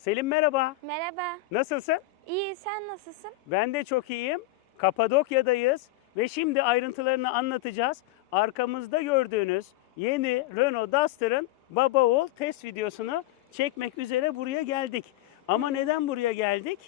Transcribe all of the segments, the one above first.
Selim merhaba. Merhaba. Nasılsın? İyi, sen nasılsın? Ben de çok iyiyim. Kapadokya'dayız ve şimdi ayrıntılarını anlatacağız. Arkamızda gördüğünüz yeni Renault Duster'ın baba oğul test videosunu çekmek üzere buraya geldik. Ama neden buraya geldik?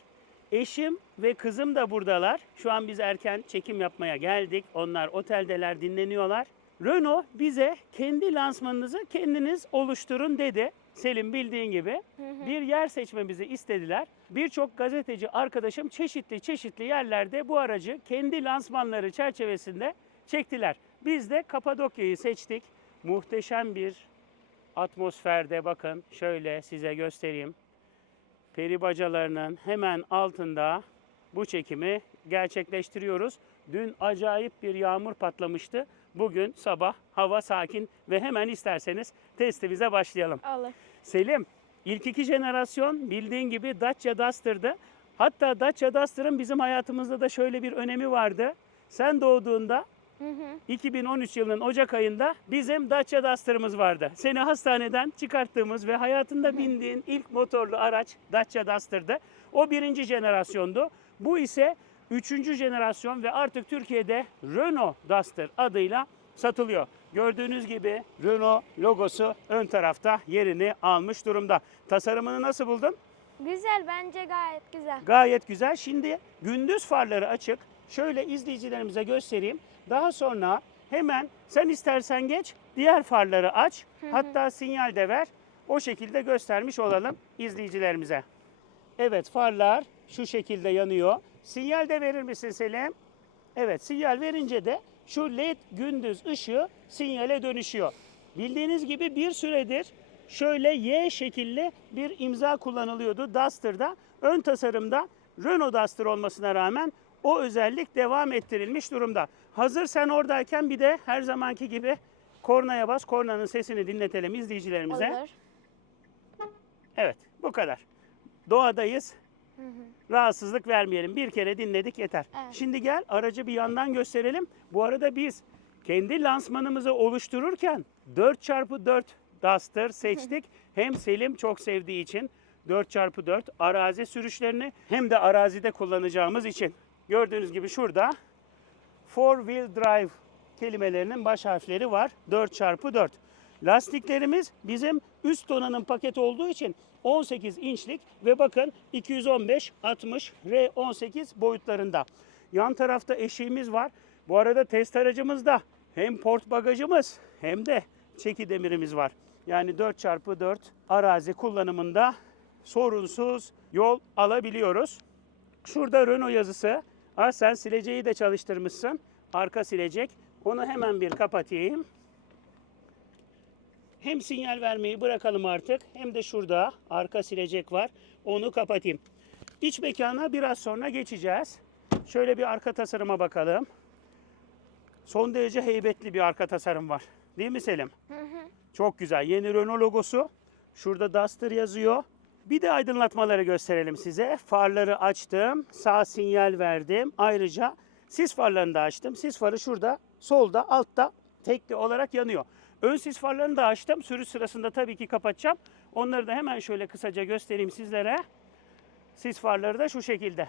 Eşim ve kızım da buradalar. Şu an biz erken çekim yapmaya geldik. Onlar oteldeler, dinleniyorlar. Renault bize kendi lansmanınızı kendiniz oluşturun dedi. Selim bildiğin gibi bir yer seçmemizi istediler. Birçok gazeteci arkadaşım çeşitli çeşitli yerlerde bu aracı kendi lansmanları çerçevesinde çektiler. Biz de Kapadokya'yı seçtik. Muhteşem bir atmosferde bakın şöyle size göstereyim. Peri bacalarının hemen altında bu çekimi gerçekleştiriyoruz. Dün acayip bir yağmur patlamıştı. Bugün sabah hava sakin ve hemen isterseniz testimize başlayalım. Olur. Selim, ilk iki jenerasyon bildiğin gibi Dacia Duster'dı. Hatta Dacia Duster'ın bizim hayatımızda da şöyle bir önemi vardı. Sen doğduğunda Hı hı. 2013 yılının Ocak ayında bizim Dacia Duster'ımız vardı. Seni hastaneden çıkarttığımız ve hayatında bindiğin ilk motorlu araç Dacia Duster'dı. O birinci jenerasyondu. Bu ise üçüncü jenerasyon ve artık Türkiye'de Renault Duster adıyla satılıyor. Gördüğünüz gibi Renault logosu ön tarafta yerini almış durumda. Tasarımını nasıl buldun? Güzel, bence gayet güzel. Gayet güzel. Şimdi gündüz farları açık. Şöyle izleyicilerimize göstereyim. Daha sonra hemen sen istersen geç diğer farları aç. Hatta sinyal de ver. O şekilde göstermiş olalım izleyicilerimize. Evet farlar şu şekilde yanıyor. Sinyal de verir misin Selim? Evet sinyal verince de şu led gündüz ışığı sinyale dönüşüyor. Bildiğiniz gibi bir süredir şöyle Y şekilli bir imza kullanılıyordu Duster'da. Ön tasarımda Renault Duster olmasına rağmen o özellik devam ettirilmiş durumda. Hazır sen oradayken bir de her zamanki gibi kornaya bas. Kornanın sesini dinletelim izleyicilerimize. Olur. Evet bu kadar. Doğadayız. Rahatsızlık vermeyelim. Bir kere dinledik yeter. Evet. Şimdi gel aracı bir yandan gösterelim. Bu arada biz kendi lansmanımızı oluştururken 4x4 Duster seçtik. hem Selim çok sevdiği için 4x4 arazi sürüşlerini hem de arazide kullanacağımız için. Gördüğünüz gibi şurada four wheel drive kelimelerinin baş harfleri var. 4x4. Lastiklerimiz bizim üst donanım paket olduğu için 18 inçlik ve bakın 215 60 R18 boyutlarında. Yan tarafta eşiğimiz var. Bu arada test aracımızda hem port bagajımız hem de çeki demirimiz var. Yani 4x4 arazi kullanımında sorunsuz yol alabiliyoruz. Şurada Renault yazısı. Ha, sen sileceği de çalıştırmışsın. Arka silecek. Onu hemen bir kapatayım. Hem sinyal vermeyi bırakalım artık hem de şurada arka silecek var. Onu kapatayım. İç mekana biraz sonra geçeceğiz. Şöyle bir arka tasarıma bakalım. Son derece heybetli bir arka tasarım var. Değil mi Selim? Çok güzel. Yeni Renault logosu. Şurada Duster yazıyor. Bir de aydınlatmaları gösterelim size. Farları açtım. Sağ sinyal verdim. Ayrıca sis farlarını da açtım. Sis farı şurada solda altta tekli olarak yanıyor. Ön sis farlarını da açtım. Sürüş sırasında tabii ki kapatacağım. Onları da hemen şöyle kısaca göstereyim sizlere. Sis farları da şu şekilde.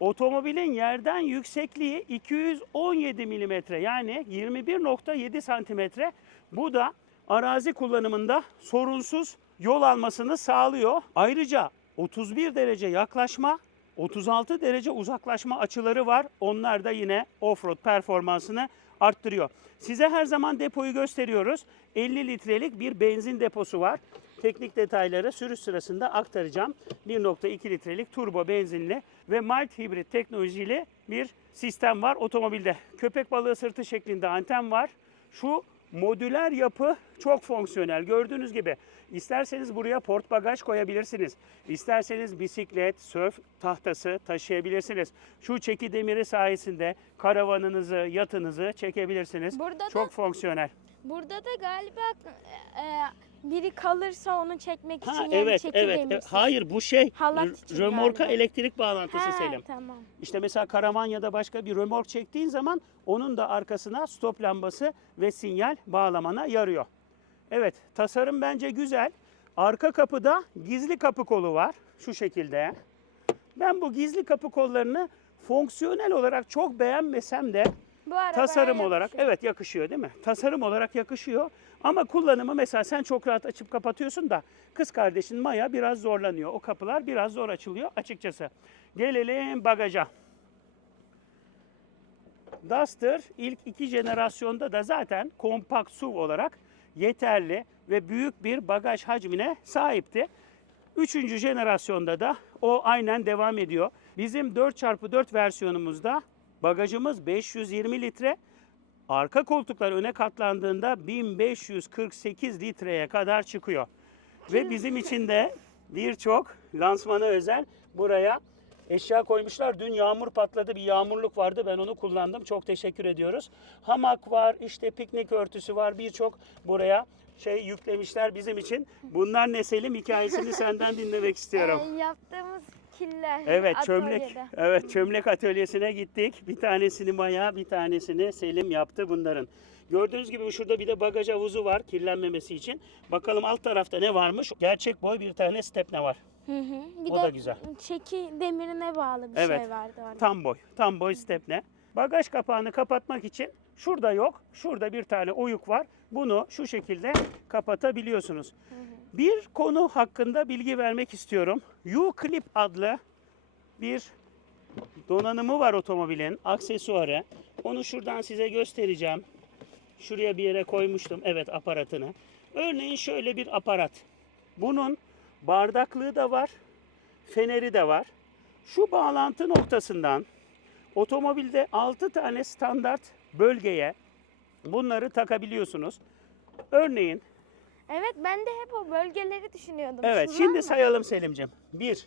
Otomobilin yerden yüksekliği 217 milimetre yani 21.7 santimetre. Bu da arazi kullanımında sorunsuz yol almasını sağlıyor. Ayrıca 31 derece yaklaşma, 36 derece uzaklaşma açıları var. Onlar da yine offroad performansını arttırıyor. Size her zaman depoyu gösteriyoruz. 50 litrelik bir benzin deposu var. Teknik detayları sürüş sırasında aktaracağım. 1.2 litrelik turbo benzinli ve mild hibrit teknolojili bir sistem var otomobilde. Köpek balığı sırtı şeklinde anten var. Şu modüler yapı çok fonksiyonel. Gördüğünüz gibi isterseniz buraya port bagaj koyabilirsiniz. İsterseniz bisiklet, sörf tahtası taşıyabilirsiniz. Şu çeki demiri sayesinde karavanınızı, yatınızı çekebilirsiniz. Burada da- çok fonksiyonel. Burada da galiba e, biri kalırsa onu çekmek için yani evet evet. demişsin. Hayır bu şey Halat için römorka galiba. elektrik bağlantısı Ha, Selim. tamam. İşte mesela karavan ya da başka bir römork çektiğin zaman onun da arkasına stop lambası ve sinyal bağlamana yarıyor. Evet tasarım bence güzel. Arka kapıda gizli kapı kolu var. Şu şekilde. Ben bu gizli kapı kollarını fonksiyonel olarak çok beğenmesem de Bu arabaya tasarım olarak yakışıyor. evet yakışıyor değil mi? Tasarım olarak yakışıyor. Ama kullanımı mesela sen çok rahat açıp kapatıyorsun da kız kardeşin Maya biraz zorlanıyor. O kapılar biraz zor açılıyor açıkçası. Gelelim bagaja. Duster ilk iki jenerasyonda da zaten kompakt SUV olarak yeterli ve büyük bir bagaj hacmine sahipti. Üçüncü jenerasyonda da o aynen devam ediyor. Bizim 4x4 versiyonumuzda bagajımız 520 litre. Arka koltuklar öne katlandığında 1548 litreye kadar çıkıyor. Ve bizim için de birçok lansmana özel buraya eşya koymuşlar. Dün yağmur patladı bir yağmurluk vardı ben onu kullandım. Çok teşekkür ediyoruz. Hamak var işte piknik örtüsü var birçok buraya şey yüklemişler bizim için. Bunlar ne Selim hikayesini senden dinlemek istiyorum. Ee, yaptığımız killer. Evet çömlek. atölyede. Evet çömlek atölyesine gittik. Bir tanesini Maya, bir tanesini Selim yaptı bunların. Gördüğünüz gibi şurada bir de bagaj havuzu var kirlenmemesi için. Bakalım alt tarafta ne varmış? Gerçek boy bir tane stepne var. Hı hı. Bir O de da güzel. çeki demirine bağlı bir Evet. şey vardı orada. Tam boy. Tam boy stepne. Bagaj kapağını kapatmak için şurada yok. Şurada bir tane oyuk var. Bunu şu şekilde kapatabiliyorsunuz. Bir konu hakkında bilgi vermek istiyorum. U-Clip adlı bir donanımı var otomobilin, aksesuarı. Onu şuradan size göstereceğim. Şuraya bir yere koymuştum. Evet aparatını. Örneğin şöyle bir aparat. Bunun bardaklığı da var, feneri de var. Şu bağlantı noktasından otomobilde 6 tane standart bölgeye bunları takabiliyorsunuz. Örneğin Evet ben de hep o bölgeleri düşünüyordum. Evet Şu var şimdi mı? sayalım Selim'cim. Bir,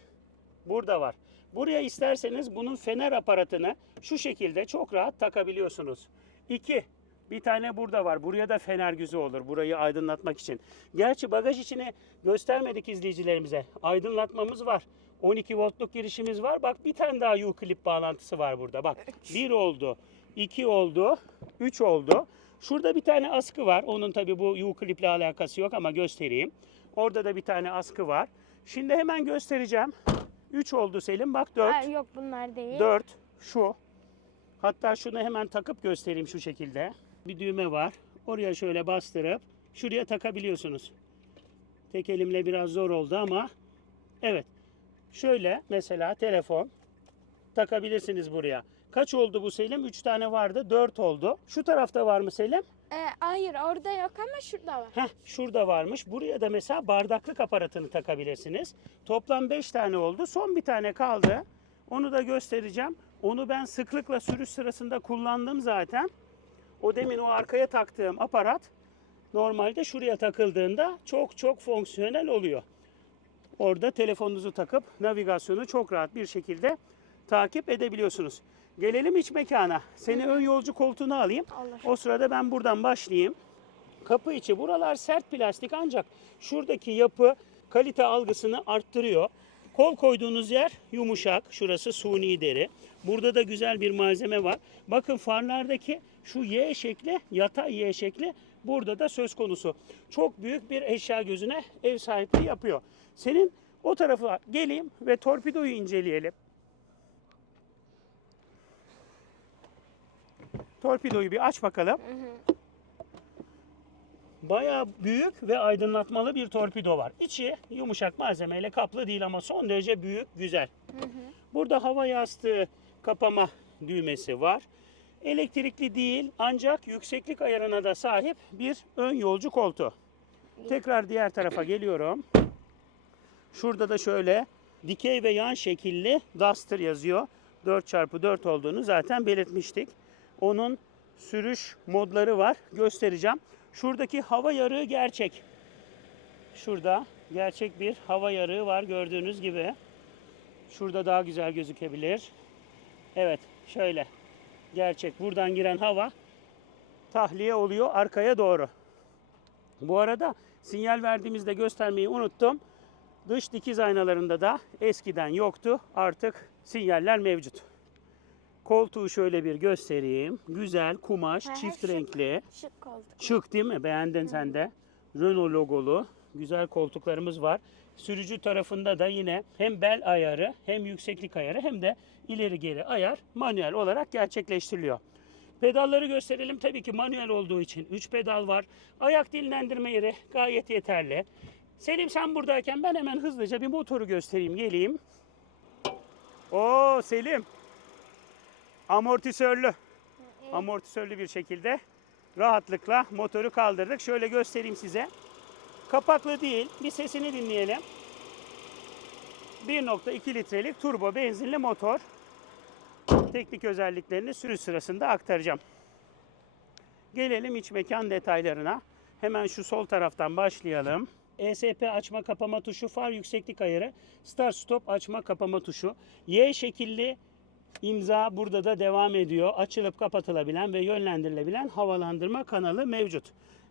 burada var. Buraya isterseniz bunun fener aparatını şu şekilde çok rahat takabiliyorsunuz. İki, bir tane burada var. Buraya da fener güzü olur. Burayı aydınlatmak için. Gerçi bagaj içini göstermedik izleyicilerimize. Aydınlatmamız var. 12 voltluk girişimiz var. Bak bir tane daha U-Clip bağlantısı var burada. Bak bir oldu, iki oldu, üç oldu. Şurada bir tane askı var. Onun tabi bu U-Clip ile alakası yok ama göstereyim. Orada da bir tane askı var. Şimdi hemen göstereceğim. 3 oldu Selim. Bak 4. Aa, yok bunlar değil. 4 şu. Hatta şunu hemen takıp göstereyim şu şekilde. Bir düğme var. Oraya şöyle bastırıp şuraya takabiliyorsunuz. Tek elimle biraz zor oldu ama evet. Şöyle mesela telefon takabilirsiniz buraya. Kaç oldu bu Selim? 3 tane vardı. 4 oldu. Şu tarafta var mı Selim? Ee, hayır orada yok ama şurada var. Heh, şurada varmış. Buraya da mesela bardaklık aparatını takabilirsiniz. Toplam 5 tane oldu. Son bir tane kaldı. Onu da göstereceğim. Onu ben sıklıkla sürüş sırasında kullandım zaten. O demin o arkaya taktığım aparat normalde şuraya takıldığında çok çok fonksiyonel oluyor. Orada telefonunuzu takıp navigasyonu çok rahat bir şekilde takip edebiliyorsunuz. Gelelim iç mekana. Seni ön yolcu koltuğuna alayım. Allah. O sırada ben buradan başlayayım. Kapı içi buralar sert plastik ancak şuradaki yapı kalite algısını arttırıyor. Kol koyduğunuz yer yumuşak. Şurası suni deri. Burada da güzel bir malzeme var. Bakın farlardaki şu Y şekli, yatay Y şekli burada da söz konusu. Çok büyük bir eşya gözüne ev sahipliği yapıyor. Senin o tarafa geleyim ve torpidoyu inceleyelim. Torpidoyu bir aç bakalım. Bayağı büyük ve aydınlatmalı bir torpido var. İçi yumuşak malzemeyle kaplı değil ama son derece büyük, güzel. Burada hava yastığı kapama düğmesi var. Elektrikli değil ancak yükseklik ayarına da sahip bir ön yolcu koltuğu. Tekrar diğer tarafa geliyorum. Şurada da şöyle dikey ve yan şekilli Duster yazıyor. 4x4 olduğunu zaten belirtmiştik. Onun sürüş modları var. Göstereceğim. Şuradaki hava yarığı gerçek. Şurada gerçek bir hava yarığı var gördüğünüz gibi. Şurada daha güzel gözükebilir. Evet şöyle. Gerçek. Buradan giren hava tahliye oluyor arkaya doğru. Bu arada sinyal verdiğimizde göstermeyi unuttum. Dış dikiz aynalarında da eskiden yoktu. Artık sinyaller mevcut. Koltuğu şöyle bir göstereyim. Güzel, kumaş, hı, çift şık. renkli. Şık koltuk. Şık değil mi? Beğendin sen de. Renault logolu Güzel koltuklarımız var. Sürücü tarafında da yine hem bel ayarı hem yükseklik ayarı hem de ileri geri ayar manuel olarak gerçekleştiriliyor. Pedalları gösterelim. Tabii ki manuel olduğu için 3 pedal var. Ayak dinlendirme yeri gayet yeterli. Selim sen buradayken ben hemen hızlıca bir motoru göstereyim geleyim. Oo Selim. Amortisörlü. Amortisörlü bir şekilde rahatlıkla motoru kaldırdık. Şöyle göstereyim size. Kapaklı değil. Bir sesini dinleyelim. 1.2 litrelik turbo benzinli motor. Teknik özelliklerini sürüş sırasında aktaracağım. Gelelim iç mekan detaylarına. Hemen şu sol taraftan başlayalım. ESP açma kapama tuşu, far yükseklik ayarı, start stop açma kapama tuşu. Y şekilli imza burada da devam ediyor. Açılıp kapatılabilen ve yönlendirilebilen havalandırma kanalı mevcut.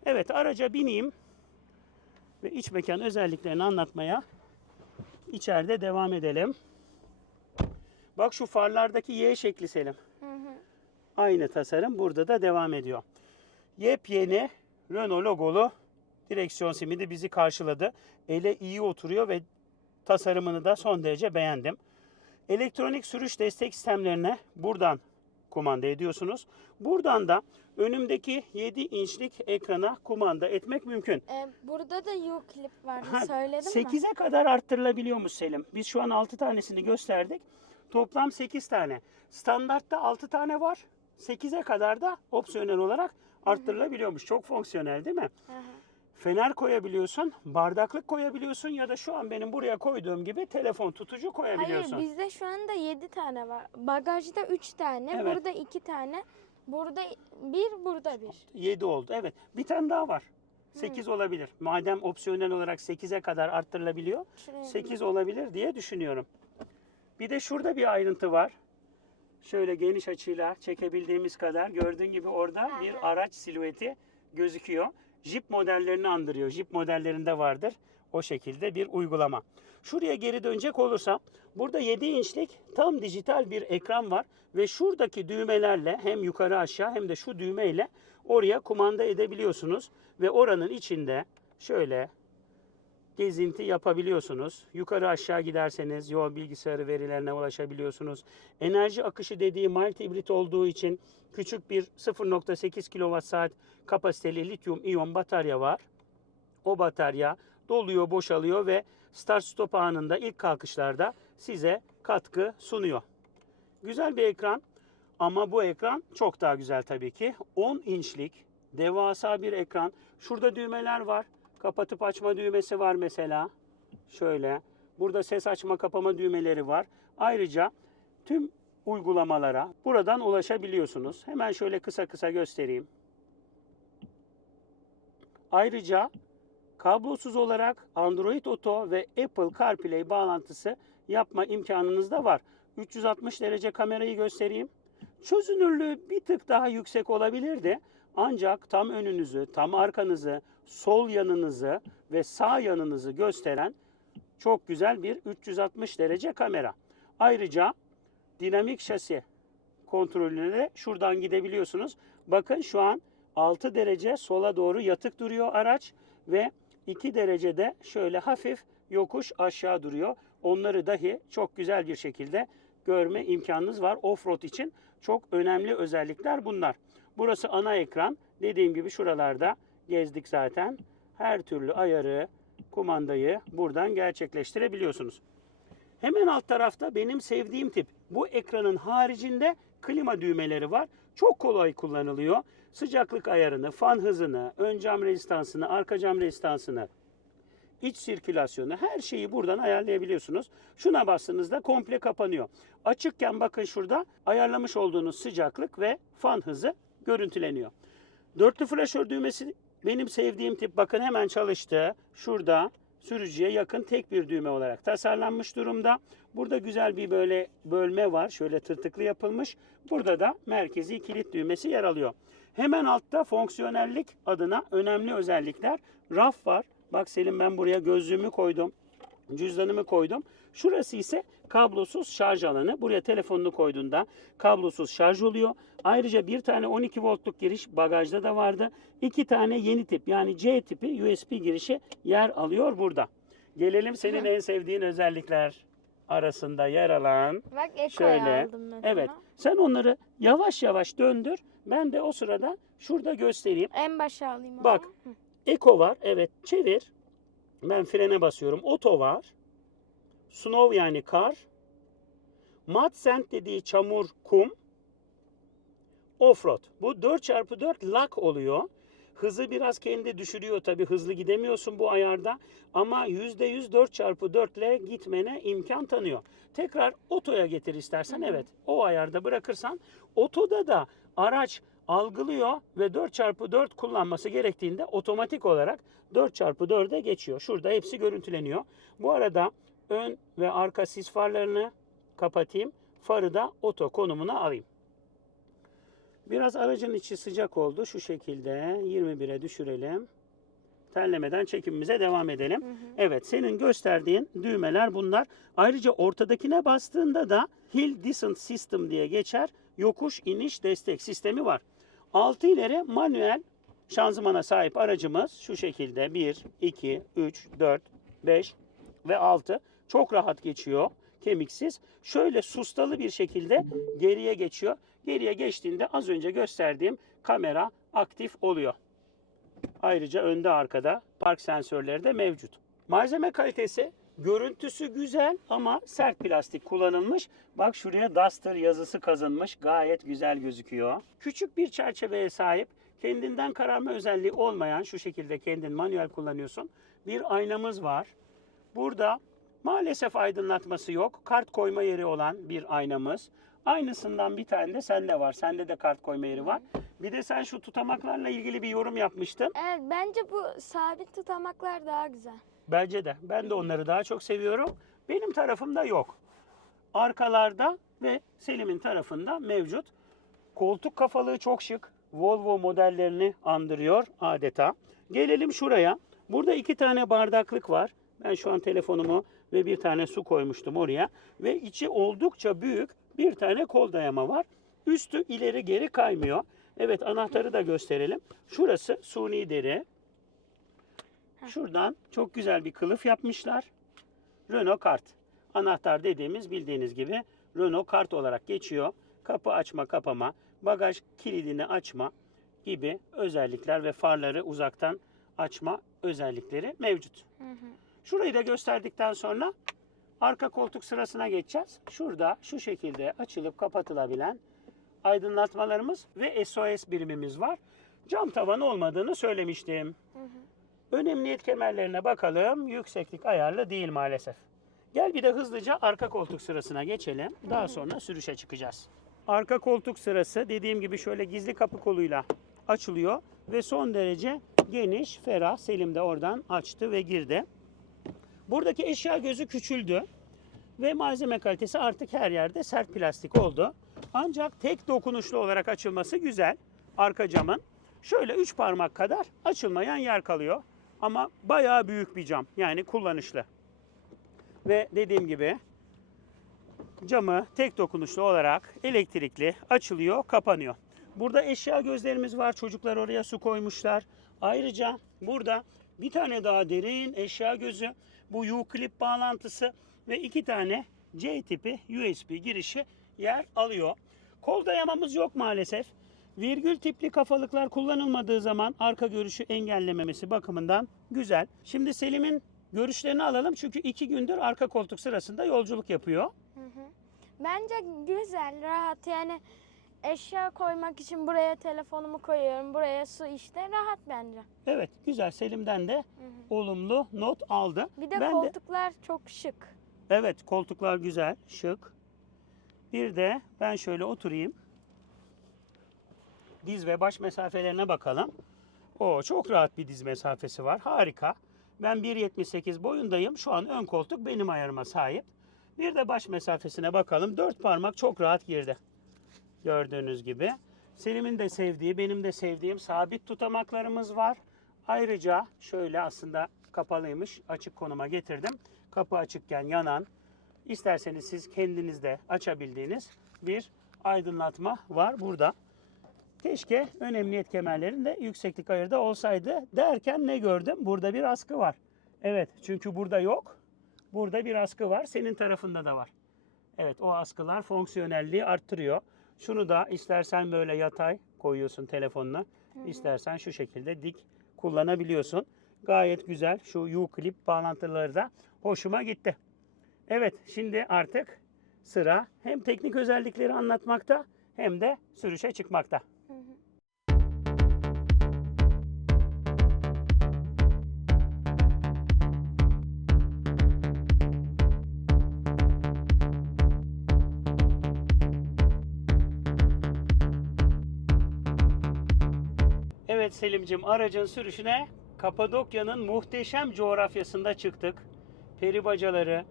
Evet araca bineyim ve iç mekan özelliklerini anlatmaya içeride devam edelim. Bak şu farlardaki Y şekli Selim. Hı hı. Aynı tasarım burada da devam ediyor. Yepyeni Renault logolu direksiyon simidi bizi karşıladı. Ele iyi oturuyor ve tasarımını da son derece beğendim. Elektronik sürüş destek sistemlerine buradan kumanda ediyorsunuz. Buradan da önümdeki 7 inçlik ekrana kumanda etmek mümkün. E, burada da U-clip vardı Ha, söyledim mi? 8'e kadar arttırılabiliyormuş Selim. Biz şu an 6 tanesini gösterdik. Toplam 8 tane. Standartta 6 tane var. 8'e kadar da opsiyonel olarak arttırılabiliyormuş. Çok fonksiyonel değil mi? Hı hı. Fener koyabiliyorsun, bardaklık koyabiliyorsun ya da şu an benim buraya koyduğum gibi telefon tutucu koyabiliyorsun. Hayır bizde şu anda 7 tane var. Bagajda 3 tane, Evet. burada 2 tane, burada 1, burada 1. 7 oldu. Evet. Bir tane daha var. 8 olabilir. Madem opsiyonel olarak 8'e kadar arttırılabiliyor. Şuraya 8 olabilir diye düşünüyorum. Bir de şurada bir ayrıntı var. Şöyle geniş açıyla çekebildiğimiz kadar gördüğün gibi orada bir araç silüeti gözüküyor. Jeep modellerini andırıyor. Jeep modellerinde vardır o şekilde bir uygulama. Şuraya geri dönecek olursam burada 7 inçlik tam dijital bir ekran var ve şuradaki düğmelerle hem yukarı aşağı hem de şu düğmeyle oraya kumanda edebiliyorsunuz ve oranın içinde şöyle gezinti yapabiliyorsunuz. Yukarı aşağı giderseniz yol bilgisayarı verilerine ulaşabiliyorsunuz. Enerji akışı dediği mild hibrit olduğu için küçük bir 0.8 kWh kapasiteli lityum iyon batarya var. O batarya doluyor, boşalıyor ve start stop anında ilk kalkışlarda size katkı sunuyor. Güzel bir ekran ama bu ekran çok daha güzel tabii ki. 10 inçlik devasa bir ekran. Şurada düğmeler var. Kapatıp açma düğmesi var mesela. Şöyle. Burada ses açma kapama düğmeleri var. Ayrıca tüm uygulamalara buradan ulaşabiliyorsunuz. Hemen şöyle kısa kısa göstereyim. Ayrıca kablosuz olarak Android Auto ve Apple CarPlay bağlantısı yapma imkanınız da var. 360 derece kamerayı göstereyim. Çözünürlüğü bir tık daha yüksek olabilirdi. Ancak tam önünüzü, tam arkanızı, sol yanınızı ve sağ yanınızı gösteren çok güzel bir 360 derece kamera. Ayrıca dinamik şasi kontrolüne de şuradan gidebiliyorsunuz. Bakın şu an 6 derece sola doğru yatık duruyor araç ve 2 derecede şöyle hafif yokuş aşağı duruyor. Onları dahi çok güzel bir şekilde görme imkanınız var. Offroad için çok önemli özellikler bunlar. Burası ana ekran. Dediğim gibi şuralarda gezdik zaten. Her türlü ayarı, kumandayı buradan gerçekleştirebiliyorsunuz. Hemen alt tarafta benim sevdiğim tip. Bu ekranın haricinde klima düğmeleri var. Çok kolay kullanılıyor. Sıcaklık ayarını, fan hızını, ön cam rezistansını, arka cam rezistansını, iç sirkülasyonu her şeyi buradan ayarlayabiliyorsunuz. Şuna bastığınızda komple kapanıyor. Açıkken bakın şurada ayarlamış olduğunuz sıcaklık ve fan hızı görüntüleniyor. Dörtlü flaşör düğmesi benim sevdiğim tip. Bakın hemen çalıştı. Şurada sürücüye yakın tek bir düğme olarak tasarlanmış durumda. Burada güzel bir böyle bölme var. Şöyle tırtıklı yapılmış. Burada da merkezi kilit düğmesi yer alıyor. Hemen altta fonksiyonellik adına önemli özellikler. Raf var. Bak Selim ben buraya gözlüğümü koydum. cüzdanımı koydum. Şurası ise kablosuz şarj alanı. Buraya telefonunu koyduğunda kablosuz şarj oluyor. Ayrıca bir tane 12 voltluk giriş bagajda da vardı. İki tane yeni tip yani C tipi USB girişi yer alıyor burada. Gelelim senin en sevdiğin özellikler arasında yer alan. Bak Eko'yu Şöyle. aldım mesela. Evet. Sen onları yavaş yavaş döndür. Ben de o sırada şurada göstereyim. En başa alayım Bak. ama. Eko var. Evet çevir. Ben frene basıyorum. Oto var. Snow yani kar. Mud sand dediği çamur, kum. Offroad. Bu 4x4 lak oluyor. Hızı biraz kendi düşürüyor tabi hızlı gidemiyorsun bu ayarda ama %100 4x4 ile gitmene imkan tanıyor. Tekrar otoya getir istersen evet o ayarda bırakırsan otoda da araç algılıyor ve 4x4 kullanması gerektiğinde otomatik olarak 4x4'e geçiyor. Şurada hepsi görüntüleniyor. Bu arada ön ve arka sis farlarını kapatayım. Farı da oto konumuna alayım. Biraz aracın içi sıcak oldu. Şu şekilde 21'e düşürelim. Terlemeden çekimimize devam edelim. Hı hı. Evet senin gösterdiğin düğmeler bunlar. Ayrıca ortadakine bastığında da Hill Descent System diye geçer. Yokuş iniş destek sistemi var. 6 ileri manuel şanzımana sahip aracımız şu şekilde 1, 2, 3, 4, 5 ve 6 çok rahat geçiyor kemiksiz. Şöyle sustalı bir şekilde geriye geçiyor. Geriye geçtiğinde az önce gösterdiğim kamera aktif oluyor. Ayrıca önde arkada park sensörleri de mevcut. Malzeme kalitesi görüntüsü güzel ama sert plastik kullanılmış. Bak şuraya Duster yazısı kazınmış. Gayet güzel gözüküyor. Küçük bir çerçeveye sahip kendinden kararma özelliği olmayan şu şekilde kendin manuel kullanıyorsun. Bir aynamız var. Burada maalesef aydınlatması yok. Kart koyma yeri olan bir aynamız. Aynısından bir tane de sende var. Sende de kart koyma yeri var. Bir de sen şu tutamaklarla ilgili bir yorum yapmıştın. Evet bence bu sabit tutamaklar daha güzel. Bence de. Ben de onları daha çok seviyorum. Benim tarafımda yok. Arkalarda ve Selim'in tarafında mevcut. Koltuk kafalığı çok şık. Volvo modellerini andırıyor adeta. Gelelim şuraya. Burada iki tane bardaklık var. Ben şu an telefonumu ve bir tane su koymuştum oraya. Ve içi oldukça büyük bir tane kol dayama var. Üstü ileri geri kaymıyor. Evet anahtarı da gösterelim. Şurası suni deri. Şuradan çok güzel bir kılıf yapmışlar. Renault Kart. Anahtar dediğimiz bildiğiniz gibi Renault Kart olarak geçiyor. Kapı açma kapama, bagaj kilidini açma gibi özellikler ve farları uzaktan açma özellikleri mevcut. Hı hı. Şurayı da gösterdikten sonra arka koltuk sırasına geçeceğiz. Şurada şu şekilde açılıp kapatılabilen aydınlatmalarımız ve SOS birimimiz var. Cam tavan olmadığını söylemiştim. Hı hı. Ön emniyet kemerlerine bakalım. Yükseklik ayarlı değil maalesef. Gel bir de hızlıca arka koltuk sırasına geçelim. Daha sonra sürüşe çıkacağız. Arka koltuk sırası dediğim gibi şöyle gizli kapı koluyla açılıyor ve son derece geniş, ferah. Selim de oradan açtı ve girdi. Buradaki eşya gözü küçüldü ve malzeme kalitesi artık her yerde sert plastik oldu. Ancak tek dokunuşlu olarak açılması güzel. Arka camın şöyle 3 parmak kadar açılmayan yer kalıyor. Ama bayağı büyük bir cam. Yani kullanışlı. Ve dediğim gibi camı tek dokunuşlu olarak elektrikli açılıyor, kapanıyor. Burada eşya gözlerimiz var. Çocuklar oraya su koymuşlar. Ayrıca burada bir tane daha derin eşya gözü. Bu U-clip bağlantısı ve iki tane C tipi USB girişi yer alıyor. Kol dayamamız yok maalesef. Virgül tipli kafalıklar kullanılmadığı zaman arka görüşü engellememesi bakımından güzel. Şimdi Selim'in görüşlerini alalım çünkü iki gündür arka koltuk sırasında yolculuk yapıyor. Hı hı. Bence güzel, rahat yani eşya koymak için buraya telefonumu koyuyorum, buraya su işte rahat bence. Evet güzel Selim'den de olumlu not aldı. Bir de ben de koltuklar çok şık. evet koltuklar güzel, şık. Bir de ben şöyle oturayım. Diz ve baş mesafelerine bakalım. O çok rahat bir diz mesafesi var. Harika. Ben 1.78 boyundayım. Şu an ön koltuk benim ayarıma sahip. Bir de baş mesafesine bakalım. Dört parmak çok rahat girdi. Gördüğünüz gibi. Selim'in de sevdiği, benim de sevdiğim sabit tutamaklarımız var. Ayrıca şöyle aslında kapalıymış. Açık konuma getirdim. kapı açıkken yanan, isterseniz siz kendiniz de açabildiğiniz bir aydınlatma var burada. Keşke ön emniyet kemerlerinde yükseklik ayarı olsaydı derken ne gördüm? Burada bir askı var. Evet çünkü burada yok. Burada bir askı var. Senin tarafında da var. Evet o askılar fonksiyonelliği arttırıyor. Şunu da istersen böyle yatay koyuyorsun telefonuna. İstersen şu şekilde dik kullanabiliyorsun. Gayet güzel. Şu U-clip bağlantıları da hoşuma gitti. Evet şimdi artık sıra hem teknik özellikleri anlatmakta hem de sürüşe çıkmakta. Evet Selim'cim aracın sürüşüne Kapadokya'nın muhteşem coğrafyasında çıktık. Peri bacaları,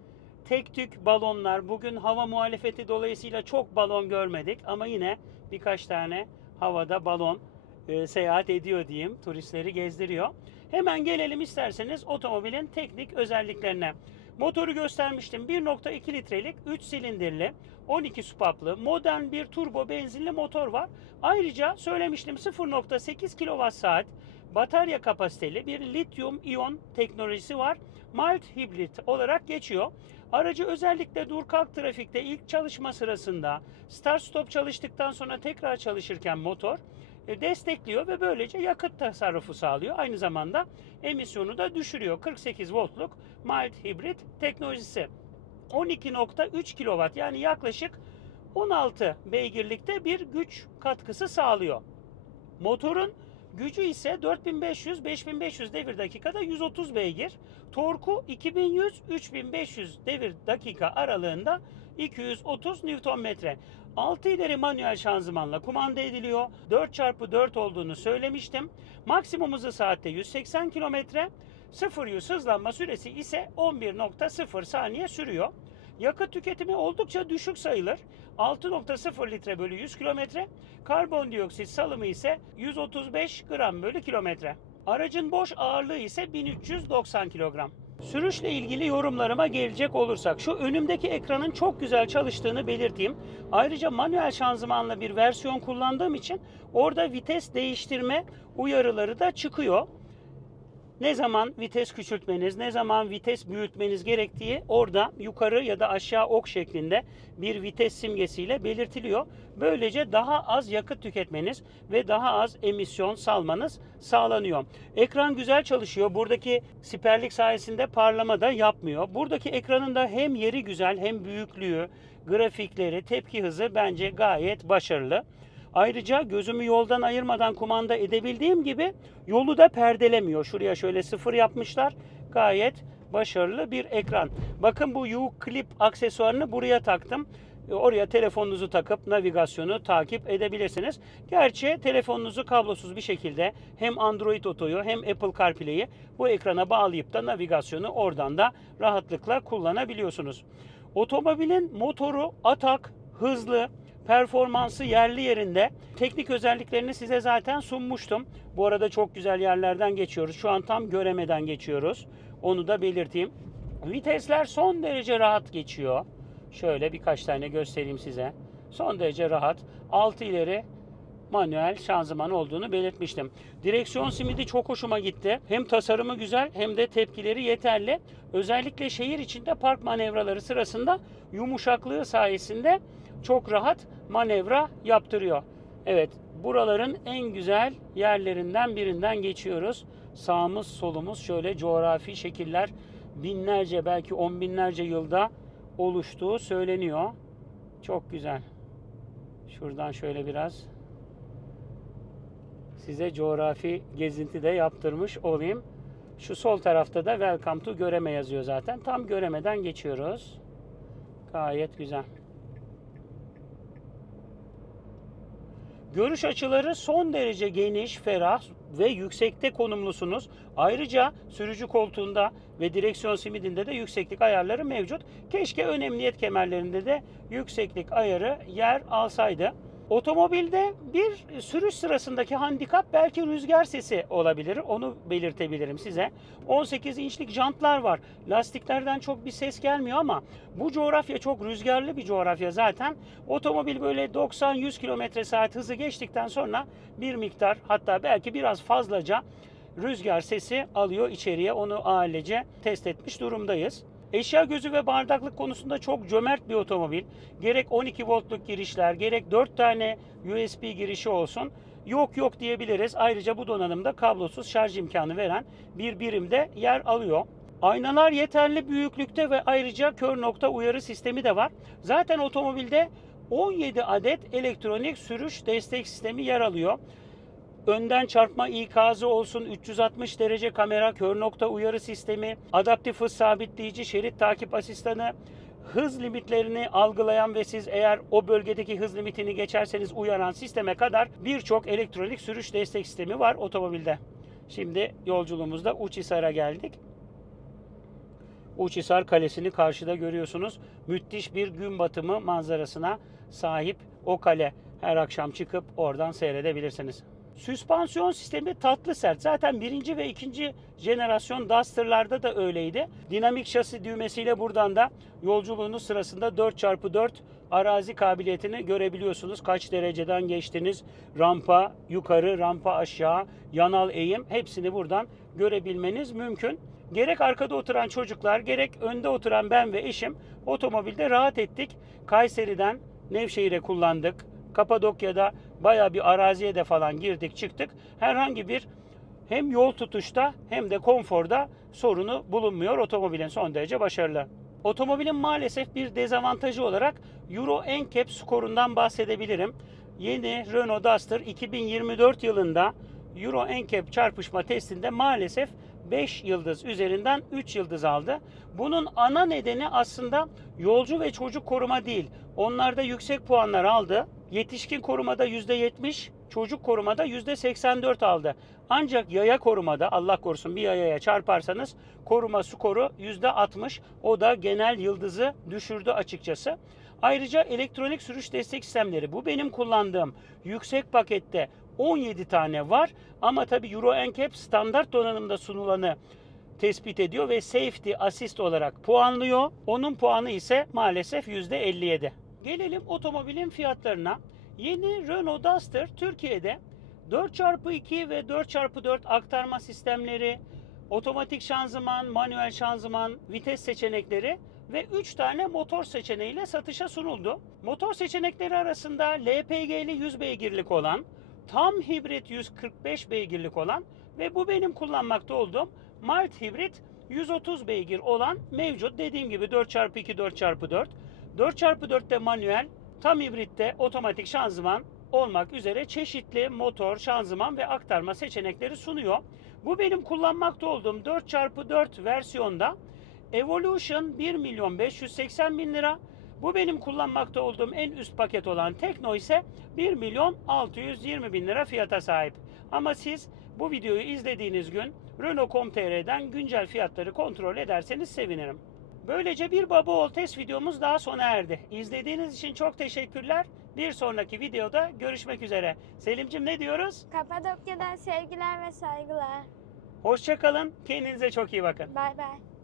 tek tük balonlar. Bugün hava muhalefeti dolayısıyla çok balon görmedik ama yine birkaç tane havada balon e, seyahat ediyor diyeyim. Turistleri gezdiriyor. Hemen gelelim isterseniz otomobilin teknik özelliklerine. Motoru göstermiştim. 1.2 litrelik 3 silindirli 12 supaplı modern bir turbo benzinli motor var. Ayrıca söylemiştim 0.8 kWh batarya kapasiteli bir lityum iyon teknolojisi var. Mild hibrit olarak geçiyor. Aracı özellikle dur kalk trafikte ilk çalışma sırasında start stop çalıştıktan sonra tekrar çalışırken motor e, destekliyor ve böylece yakıt tasarrufu sağlıyor. Aynı zamanda emisyonu da düşürüyor. 48 voltluk mild hibrit teknolojisi. 12.3 kW yani yaklaşık 16 beygirlikte bir güç katkısı sağlıyor. Motorun gücü ise 4500-5500 devir dakikada 130 beygir. Torku 2100-3500 devir dakika aralığında 230 Nm. 6 ileri manuel şanzımanla kumanda ediliyor. 4x4 olduğunu söylemiştim. Maksimum hızı saatte 180 km. 0 100 hızlanma süresi ise 11.0 saniye sürüyor. Yakıt tüketimi oldukça düşük sayılır. 6.0 litre bölü 100 kilometre. Karbondioksit salımı ise 135 gram bölü kilometre. Aracın boş ağırlığı ise 1390 kilogram. Sürüşle ilgili yorumlarıma gelecek olursak şu önümdeki ekranın çok güzel çalıştığını belirteyim. Ayrıca manuel şanzımanla bir versiyon kullandığım için orada vites değiştirme uyarıları da çıkıyor ne zaman vites küçültmeniz, ne zaman vites büyütmeniz gerektiği orada yukarı ya da aşağı ok şeklinde bir vites simgesiyle belirtiliyor. Böylece daha az yakıt tüketmeniz ve daha az emisyon salmanız sağlanıyor. Ekran güzel çalışıyor. Buradaki siperlik sayesinde parlama da yapmıyor. Buradaki ekranın da hem yeri güzel hem büyüklüğü, grafikleri, tepki hızı bence gayet başarılı. Ayrıca gözümü yoldan ayırmadan kumanda edebildiğim gibi yolu da perdelemiyor. Şuraya şöyle sıfır yapmışlar. Gayet başarılı bir ekran. Bakın bu U-Clip aksesuarını buraya taktım. E, Oraya telefonunuzu takıp navigasyonu takip edebilirsiniz. Gerçi telefonunuzu kablosuz bir şekilde hem Android Auto'yu hem Apple CarPlay'i bu ekrana bağlayıp da navigasyonu oradan da rahatlıkla kullanabiliyorsunuz. Otomobilin motoru atak, hızlı, performansı yerli yerinde. Teknik özelliklerini size zaten sunmuştum. Bu arada çok güzel yerlerden geçiyoruz. Şu an tam göremeden geçiyoruz. Onu da belirteyim. Vitesler son derece rahat geçiyor. Şöyle birkaç tane göstereyim size. Son derece rahat. 6 ileri manuel şanzıman olduğunu belirtmiştim. Direksiyon simidi çok hoşuma gitti. Hem tasarımı güzel hem de tepkileri yeterli. Özellikle şehir içinde park manevraları sırasında yumuşaklığı sayesinde çok rahat manevra yaptırıyor. Evet, buraların en güzel yerlerinden birinden geçiyoruz. Sağımız solumuz şöyle coğrafi şekiller binlerce belki on binlerce yılda oluştuğu söyleniyor. Çok güzel. Şuradan şöyle biraz size coğrafi gezinti de yaptırmış olayım. Şu sol tarafta da Welcome to Göreme yazıyor zaten. Tam Göreme'den geçiyoruz. Gayet güzel. Görüş açıları son derece geniş, ferah ve yüksekte konumlusunuz. Ayrıca sürücü koltuğunda ve direksiyon simidinde de yükseklik ayarları mevcut. Keşke ön emniyet kemerlerinde de yükseklik ayarı yer alsaydı. Otomobilde bir sürüş sırasındaki handikap belki rüzgar sesi olabilir. Onu belirtebilirim size. 18 inçlik jantlar var. Lastiklerden çok bir ses gelmiyor ama bu coğrafya çok rüzgarlı bir coğrafya zaten. Otomobil böyle 90-100 km saat hızı geçtikten sonra bir miktar hatta belki biraz fazlaca rüzgar sesi alıyor içeriye. Onu ailece test etmiş durumdayız. Eşya gözü ve bardaklık konusunda çok cömert bir otomobil. Gerek 12 voltluk girişler, gerek 4 tane USB girişi olsun. Yok yok diyebiliriz. Ayrıca bu donanımda kablosuz şarj imkanı veren bir birimde yer alıyor. Aynalar yeterli büyüklükte ve ayrıca kör nokta uyarı sistemi de var. Zaten otomobilde 17 adet elektronik sürüş destek sistemi yer alıyor önden çarpma ikazı olsun, 360 derece kamera, kör nokta uyarı sistemi, adaptif hız sabitleyici, şerit takip asistanı, hız limitlerini algılayan ve siz eğer o bölgedeki hız limitini geçerseniz uyaran sisteme kadar birçok elektronik sürüş destek sistemi var otomobilde. Şimdi yolculuğumuzda Uçhisar'a geldik. Uçhisar Kalesi'ni karşıda görüyorsunuz. Müthiş bir gün batımı manzarasına sahip o kale. Her akşam çıkıp oradan seyredebilirsiniz. Süspansiyon sistemi tatlı sert. Zaten birinci ve ikinci jenerasyon Duster'larda da öyleydi. Dinamik şasi düğmesiyle buradan da yolculuğunuz sırasında 4x4 arazi kabiliyetini görebiliyorsunuz. Kaç dereceden geçtiniz, rampa yukarı, rampa aşağı, yanal eğim hepsini buradan görebilmeniz mümkün. Gerek arkada oturan çocuklar, gerek önde oturan ben ve eşim otomobilde rahat ettik. Kayseri'den Nevşehir'e kullandık. Kapadokya'da baya bir araziye de falan girdik çıktık. Herhangi bir hem yol tutuşta hem de konforda sorunu bulunmuyor. Otomobilin son derece başarılı. Otomobilin maalesef bir dezavantajı olarak Euro NCAP skorundan bahsedebilirim. Yeni Renault Duster 2024 yılında Euro NCAP çarpışma testinde maalesef 5 yıldız üzerinden 3 yıldız aldı. Bunun ana nedeni aslında yolcu ve çocuk koruma değil. Onlarda yüksek puanlar aldı. Yetişkin korumada %70, çocuk korumada %84 aldı. Ancak yaya korumada Allah korusun bir yayaya çarparsanız koruma skoru %60. O da genel yıldızı düşürdü açıkçası. Ayrıca elektronik sürüş destek sistemleri bu benim kullandığım yüksek pakette 17 tane var ama tabi Euro NCAP standart donanımda sunulanı tespit ediyor ve Safety Assist olarak puanlıyor. Onun puanı ise maalesef %57. Gelelim otomobilin fiyatlarına. Yeni Renault Duster Türkiye'de 4x2 ve 4x4 aktarma sistemleri, otomatik şanzıman, manuel şanzıman, vites seçenekleri ve 3 tane motor seçeneğiyle satışa sunuldu. Motor seçenekleri arasında LPG'li 100 beygirlik olan, tam hibrit 145 beygirlik olan ve bu benim kullanmakta olduğum mild hibrit 130 beygir olan mevcut. Dediğim gibi 4x2 4x4. 4x4'te manuel, tam hibritte otomatik şanzıman olmak üzere çeşitli motor, şanzıman ve aktarma seçenekleri sunuyor. Bu benim kullanmakta olduğum 4x4 versiyonda Evolution 1 milyon 580 bin lira. Bu benim kullanmakta olduğum en üst paket olan Tekno ise 1 milyon 620 bin lira fiyata sahip. Ama siz bu videoyu izlediğiniz gün Renault.com.tr'den güncel fiyatları kontrol ederseniz sevinirim. Böylece bir baba ol test videomuz daha sona erdi. İzlediğiniz için çok teşekkürler. Bir sonraki videoda görüşmek üzere. Selimcim ne diyoruz? Kapadokya'dan sevgiler ve saygılar. Hoşçakalın. Kendinize çok iyi bakın. Bay bay.